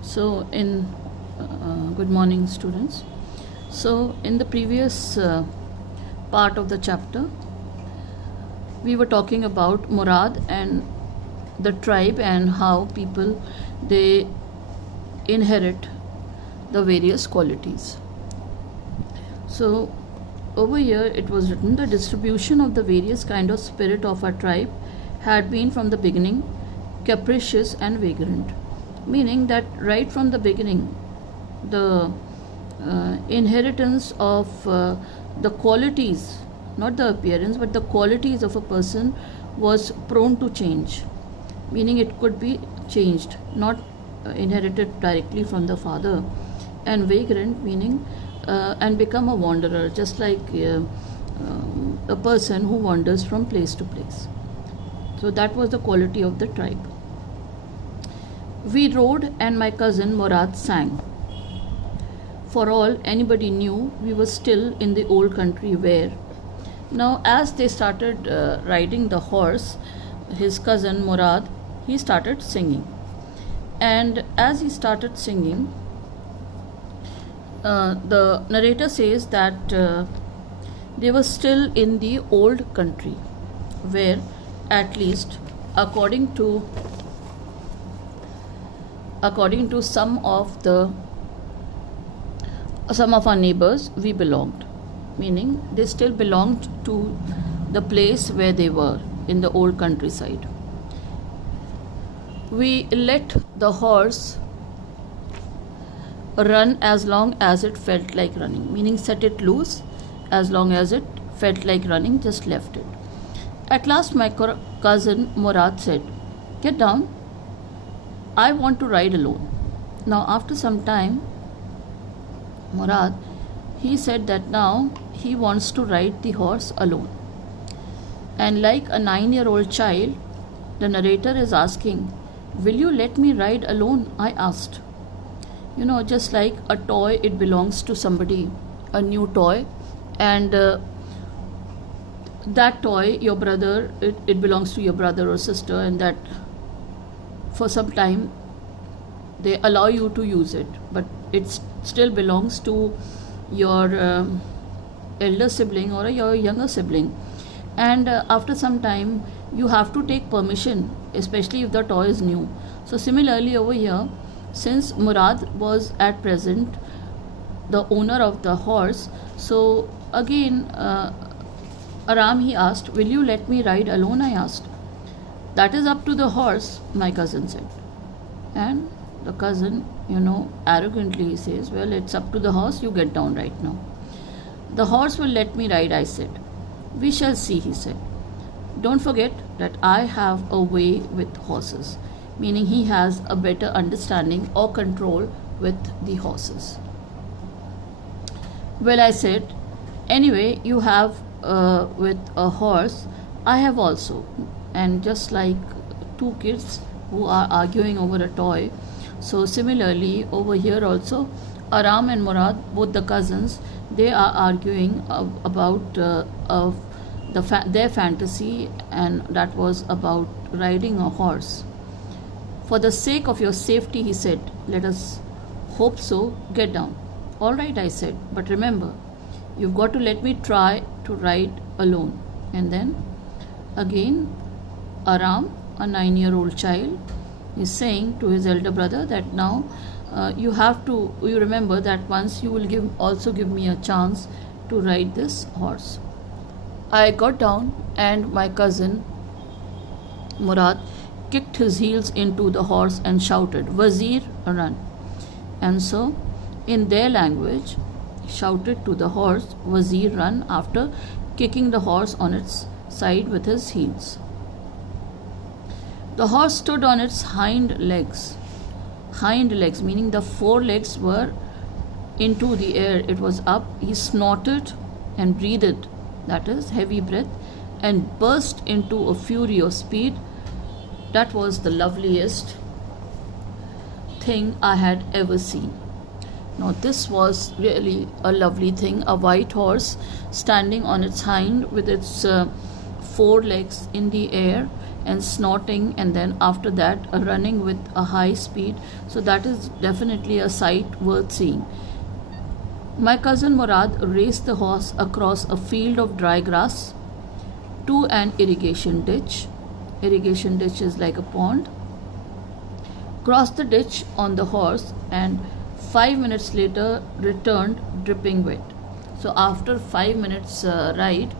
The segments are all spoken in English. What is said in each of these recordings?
So, good morning, students. So, in the previous part of the chapter, we were talking about Murad and the tribe and how people they inherit the various qualities. So, over here it was written the distribution of the various kind of spirit of our tribe had been from the beginning capricious and vagrant, meaning that right from the beginning the inheritance of the qualities, not the appearance but the qualities of a person was prone to change, meaning it could be changed, not inherited directly from the father. And vagrant meaning and become a wanderer, just like a person who wanders from place to place. So that was the quality of the tribe. We rode and my cousin Murad sang. For all anybody knew, we were still in the old country where. Now, as they started riding the horse, his cousin Murad, he started singing. And as he started singing, the narrator says that they were still in the old country where, at least according to some of our neighbors, we belonged, meaning they still belonged to the place where they were in the old countryside. We let the horse run as long as it felt like running, meaning set it loose as long as it felt like running, just left it. At last my cousin Murad said, "Get down, I want to ride alone." Now after some time, Murad, he said that now he wants to ride the horse alone. And like a 9-year-old child, the narrator is asking, "Will you let me ride alone?" I asked. Just like a toy, it belongs to somebody, a new toy, and that toy, your brother, it belongs to your brother or sister, and that for some time they allow you to use it, but it still belongs to your elder sibling or your younger sibling. And after some time, you have to take permission, especially if the toy is new. So similarly over here, since Murad was at present the owner of the horse, so again Aram, he asked, "Will you let me ride alone?" I asked. "That is up to the horse," my cousin said. And the cousin, arrogantly says, "Well, it's up to the horse, you get down right now." "The horse will let me ride," I said. "We shall see," he said. "Don't forget that I have a way with horses," meaning he has a better understanding or control with the horses. "Well," I said, "anyway, you have with a horse, I have also." And just like two kids who are arguing over a toy, so similarly over here also, Aram and Murad, both the cousins, they are arguing about their fantasy, and that was about riding a horse. "For the sake of your safety," he said, "let us hope so. Get down." "All right," I said, "but remember, you've got to let me try to ride alone." And then again, Aram, a 9-year-old child, is saying to his elder brother that now you remember that once you will also give me a chance to ride this horse. I got down and my cousin Murad kicked his heels into the horse and shouted, "Wazir, run." And so, in their language, shouted to the horse, "Wazir, run," after kicking the horse on its side with his heels. The horse stood on its hind legs, meaning the forelegs were into the air, it was up. He snorted and breathed, that is, heavy breath, and burst into a fury of speed. That was the loveliest thing I had ever seen. Now, this was really a lovely thing, a white horse standing on its hind with its forelegs in the air and snorting, and then after that running with a high speed. So that is definitely a sight worth seeing. My cousin Murad raced the horse across a field of dry grass to an irrigation ditch. Irrigation ditch is like a pond. Crossed the ditch on the horse, and 5 minutes later returned dripping wet. So after 5 minutes ride,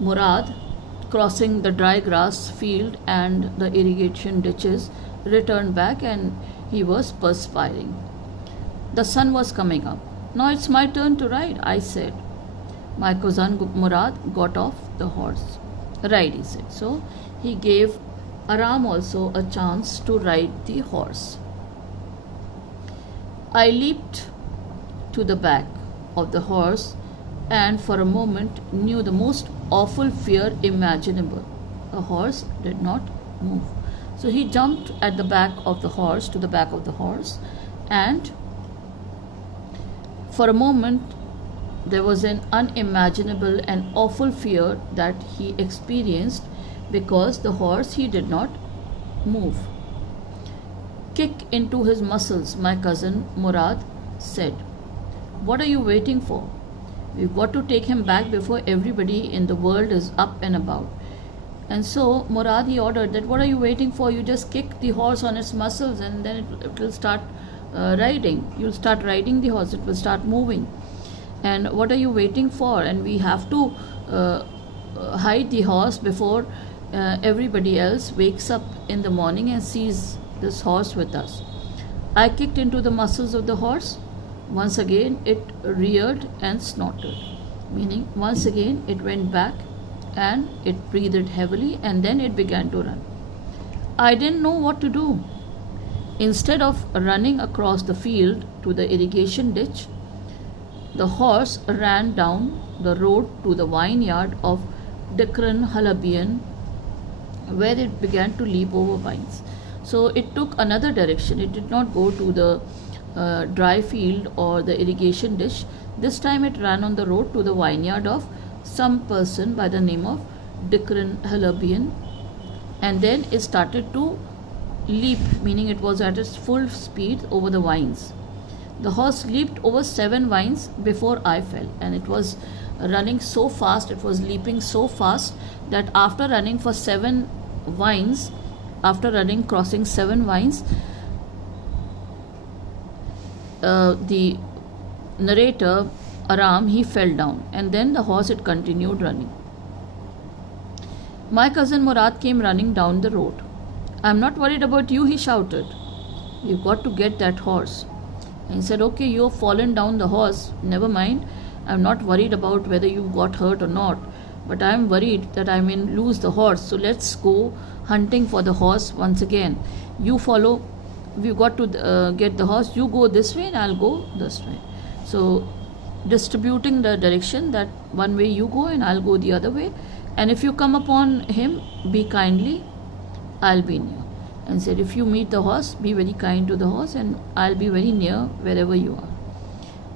Murad, crossing the dry grass field and the irrigation ditches, returned back, and he was perspiring. The sun was coming up. Now it's my turn to ride, I said. My cousin Murad got off the horse. Ride, he said. So he gave Aram also a chance to ride the horse. I leaped to the back of the horse and for a moment knew the most awful fear imaginable. The horse did not move. So he jumped at the back of the horse, to the back of the horse, and for a moment there was an unimaginable and awful fear that he experienced because the horse he did not move. Kick into his muscles, my cousin Murad said. What are you waiting for? We've got to take him back before everybody in the world is up and about. And so Murad, he ordered that, what are you waiting for? You just kick the horse on its muscles and then it will start riding. You'll start riding the horse, it will start moving. And what are you waiting for? And we have to hide the horse before everybody else wakes up in the morning and sees this horse with us. I kicked into the muscles of the horse. Once again it reared and snorted, meaning once again it went back and it breathed heavily, and then it began to run. I didn't know what to do. Instead of running across the field to the irrigation ditch, the horse ran down the road to the vineyard of Dikran Halabian, where it began to leap over vines. So it took another direction. It did not go to the dry field or the irrigation ditch. This time it ran on the road to the vineyard of some person by the name of Dikran Halabian, and then it started to leap, meaning it was at its full speed over the vines. The horse leaped over 7 vines before I fell, and it was running so fast, it was leaping so fast that after running for 7 vines, crossing 7 vines, the narrator Aram, he fell down, and then the horse, it continued running. My cousin Murad came running down the road. I'm not worried about you, he shouted. You've got to get that horse. And he said, okay, you've fallen down the horse, never mind. I'm not worried about whether you got hurt or not, but I'm worried that I may lose the horse. So let's go hunting for the horse once again. You follow, we've got to get the horse. You go this way and I'll go this way. So distributing the direction, that one way you go and I'll go the other way. And if you come upon him, be kindly, I'll be near. And said, if you meet the horse, be very kind to the horse and I'll be very near wherever you are.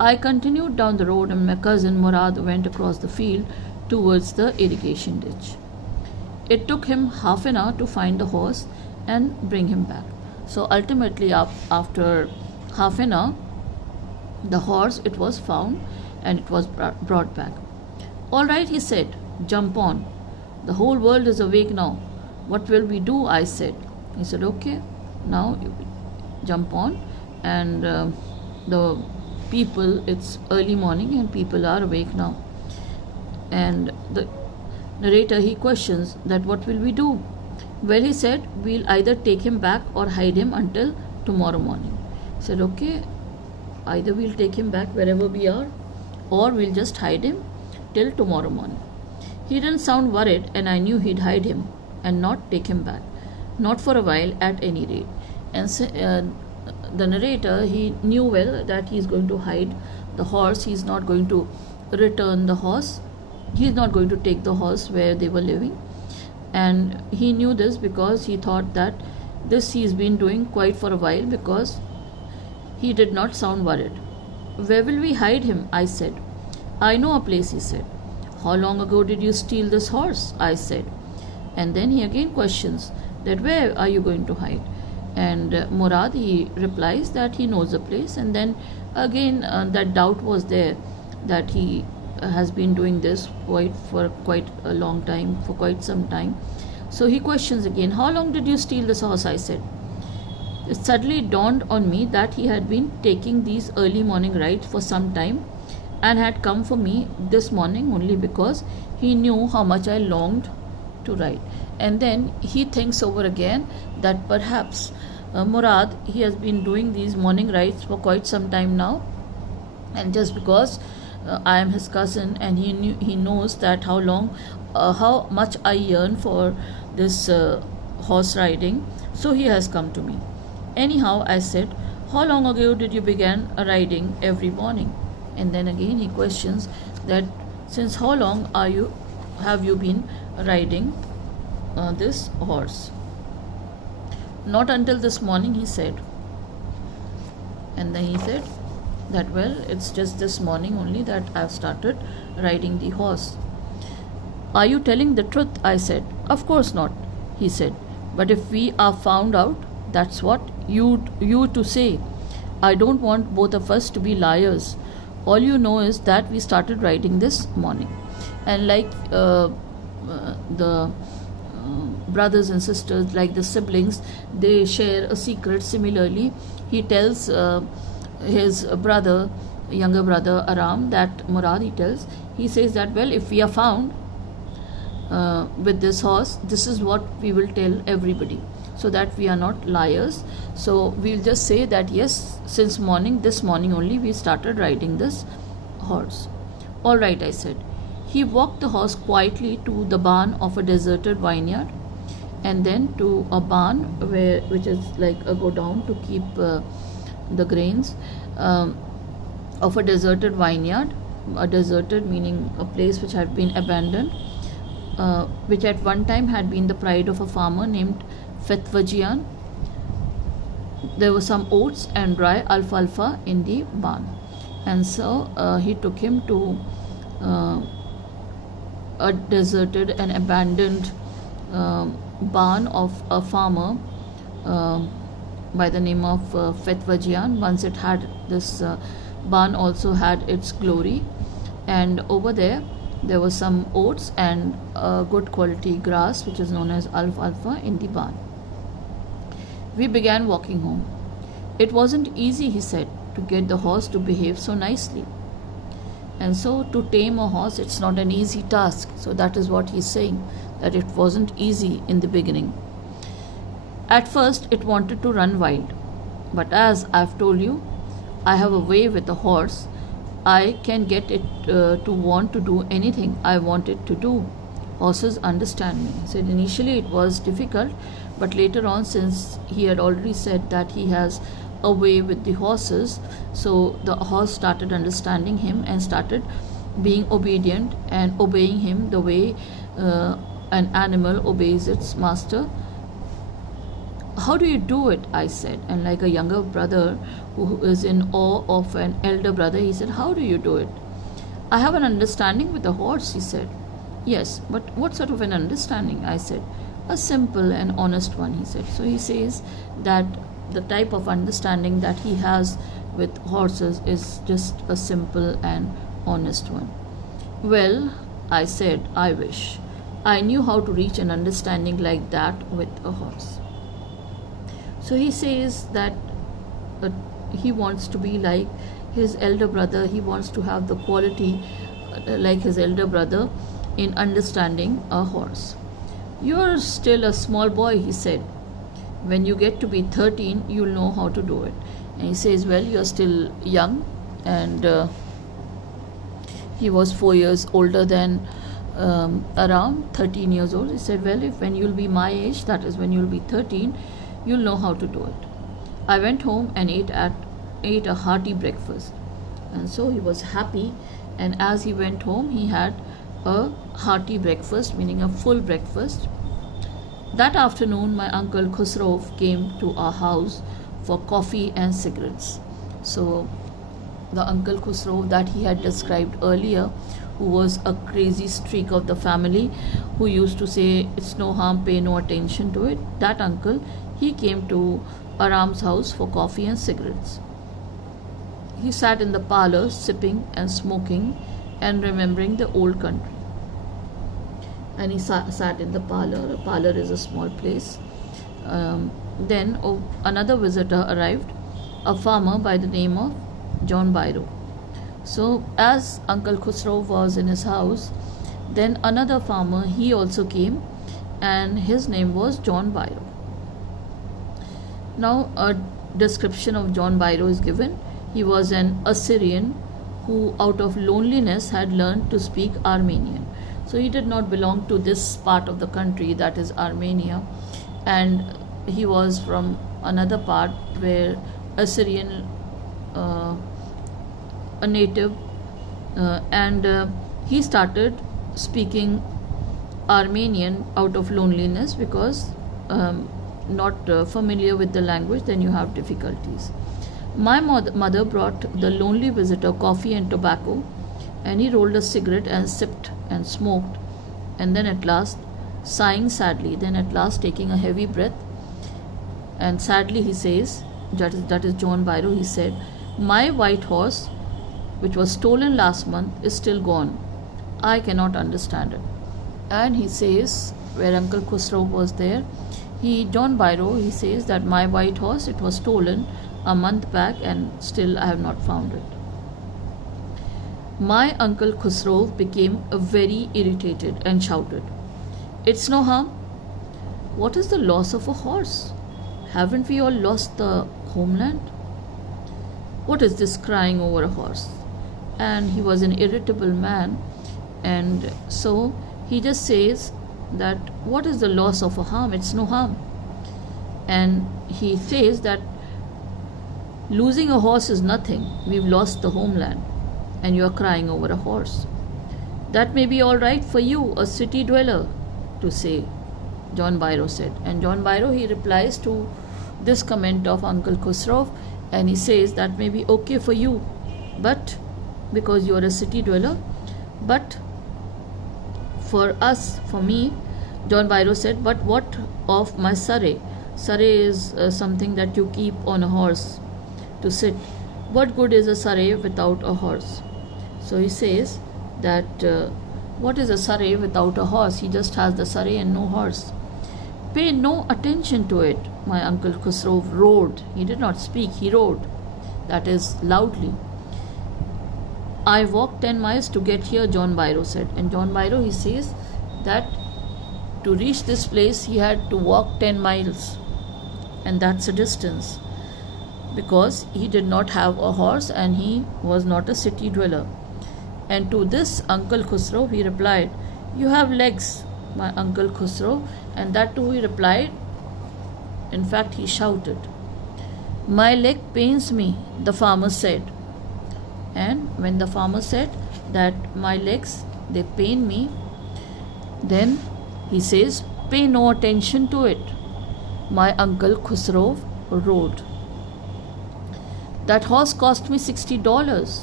I continued down the road and my cousin Murad went across the field towards the irrigation ditch. It took him half an hour to find the horse and bring him back. So ultimately, after half an hour, the horse, it was found and it was brought back. All right, he said, jump on. The whole world is awake now. What will we do? I said. He said, okay, now you jump on. And the people, it's early morning and people are awake now. And the narrator, he questions that what will we do? Well, he said, we'll either take him back or hide him until tomorrow morning. He said, okay, either we'll take him back wherever we are or we'll just hide him till tomorrow morning. He didn't sound worried, and I knew he'd hide him and not take him back, not for a while at any rate. And so, the narrator, he knew well that he's going to hide the horse. He's not going to return the horse. He's not going to take the horse where they were living. And he knew this because he thought that this he's been doing quite for a while, because he did not sound worried. Where will we hide him? I said. I know a place, he said. How long ago did you steal this horse? I said. And then he again questions that where are you going to hide? And Murad, he replies that he knows the place. And then again that doubt was there, that he has been doing this for quite a long time, for quite some time. So he questions again, how long did you steal this horse? I said. It suddenly dawned on me that he had been taking these early morning rides for some time and had come for me this morning only because he knew how much I longed to ride. And then he thinks over again that perhaps Murad, he has been doing these morning rides for quite some time now, and just because I am his cousin, and he knows that how much I yearn for this horse riding, so he has come to me. Anyhow, I said, how long ago did you begin riding every morning? And then again he questions that since how long have you been riding this horse? Not until this morning, he said. And then he said that, well, it's just this morning only that I've started riding the horse. Are you telling the truth? I said. Of course not, he said. But if we are found out, that's what you to say. I don't want both of us to be liars. All you know is that we started riding this morning. And like the brothers and sisters, like the siblings, they share a secret. Similarly, he tells his younger brother Aram, that Murad, he says that, well, if we are found with this horse, this is what we will tell everybody, so that we are not liars. So we'll just say that yes, since this morning only, we started riding this horse. All right, I said. He walked the horse quietly to the barn of a deserted vineyard, and then to a barn which is like a godown to keep the grains, of a deserted vineyard. A deserted meaning a place which had been abandoned, which at one time had been the pride of a farmer named Fethvajian. There were some oats and dry alfalfa in the barn, and so he took him to a deserted and abandoned barn of a farmer by the name of Fethvajian. Once it had this barn also had its glory, and over there was some oats and good quality grass which is known as alfalfa in the barn. We began walking home. It wasn't easy, he said, to get the horse to behave so nicely. And so to tame a horse, it's not an easy task. So that is what he's saying, that it wasn't easy in the beginning. At first, it wanted to run wild. But as I've told you, I have a way with a horse. I can get it to want to do anything I want it to do. Horses understand me. So initially it was difficult, but later on, since he had already said that he has a way with the horses, so the horse started understanding him and started being obedient and obeying him the way an animal obeys its master. How do you do it? I said. And like a younger brother who is in awe of an elder brother, he said, how do you do it? I have an understanding with the horse, he said. Yes, but what sort of an understanding? I said. A simple and honest one, he said. So he says that the type of understanding that he has with horses is just a simple and honest one. Well, I said, I wish I knew how to reach an understanding like that with a horse. So he says that he wants to be like his elder brother. He wants to have the quality like his elder brother in understanding a horse. You're still a small boy, he said. When you get to be 13, you'll know how to do it. And he says, well, you're still young. And he was 4 years older than Aram, 13 years old. He said, well, when you'll be my age, that is when you'll be 13, you'll know how to do it. I went home and ate a hearty breakfast. And so he was happy. And as he went home, he had a hearty breakfast, meaning a full breakfast. That afternoon, my uncle Khusrov came to our house for coffee and cigarettes. So the uncle Khusrov that he had described earlier who was a crazy streak of the family, who used to say, "It's no harm, pay no attention to it." That uncle, he came to Aram's house for coffee and cigarettes. He sat in the parlor, sipping and smoking and remembering the old country. And he sat in the parlor. A parlor is a small place. Then another visitor arrived, a farmer by the name of John Byro. So, as Uncle Khusro was in his house, then another farmer, he also came, and his name was John Byro. Now, a description of John Byro is given. He was an Assyrian who, out of loneliness, had learned to speak Armenian. So, he did not belong to this part of the country, that is Armenia, and he was from another part where Assyrian, a native, and he started speaking Armenian out of loneliness because not familiar with the language, then you have difficulties. My mother brought the lonely visitor coffee and tobacco, and he rolled a cigarette and sipped and smoked, and then at last, sighing sadly, then at last taking a heavy breath, and sadly he says, that is John Byro, he said, "My white horse, which was stolen last month, is still gone. I cannot understand it." And he says, where Uncle Khusro was there, John Byro, he says that my white horse, it was stolen a month back and still I have not found it. My Uncle Khusro became very irritated and shouted, "It's no harm. What is the loss of a horse? Haven't we all lost the homeland? What is this crying over a horse?" And he was an irritable man, and so he just says that what is the loss of a harm? It's no harm. And he says that losing a horse is nothing. We've lost the homeland, and you are crying over a horse. That may be all right for you, a city dweller, to say, John Byro said. And John Byro, he replies to this comment of Uncle Khusro, and he says that may be okay for you, but because you are a city dweller, but for us, for me, John Byro said, but what of my saray? Saray is something that you keep on a horse to sit. What good is a saray without a horse? So he says that what is a saray without a horse? He just has the saray and no horse. Pay no attention to it, my Uncle Khusro roared. He did not speak, he roared. That is loudly. I walked 10 miles to get here, John Byro said. And John Byro, he says that to reach this place, he had to walk 10 miles. And that's a distance. Because he did not have a horse and he was not a city dweller. And to this Uncle Khusro, he replied, "You have legs, my Uncle Khusro." And that too he replied. In fact, he shouted. "My leg pains me," the farmer said. And when the farmer said that my legs, they pain me, then he says, "Pay no attention to it," my Uncle Khusro roared. "That horse cost me $60,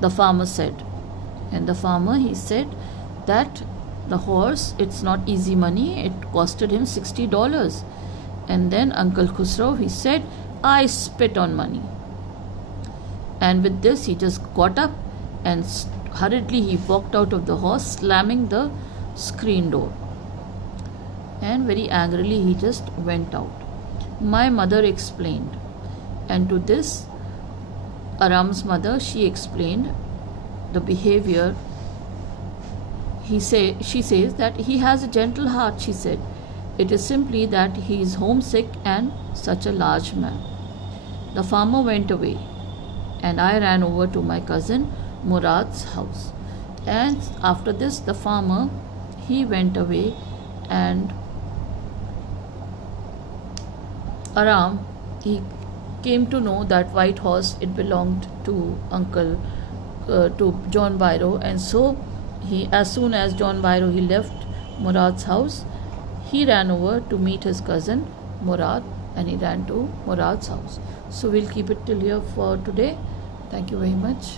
the farmer said. And the farmer, he said that the horse, it's not easy money, it costed him $60. And then Uncle Khusro, he said, "I spit on money." And with this, he just got up and hurriedly he walked out of the horse, slamming the screen door. And very angrily, he just went out. My mother explained. And to this, Aram's mother, she explained the behavior. She says that he has a gentle heart, she said. It is simply that he is homesick and such a large man. The farmer went away, and I ran over to my cousin Murad's house. And after this, the farmer, he went away, and Aram, he came to know that white horse, it belonged to to John Byro. And so as soon as John Byro, he left Murad's house, he ran over to meet his cousin Murad, and he ran to Murad's house. So we'll keep it till here for today. Thank you very much.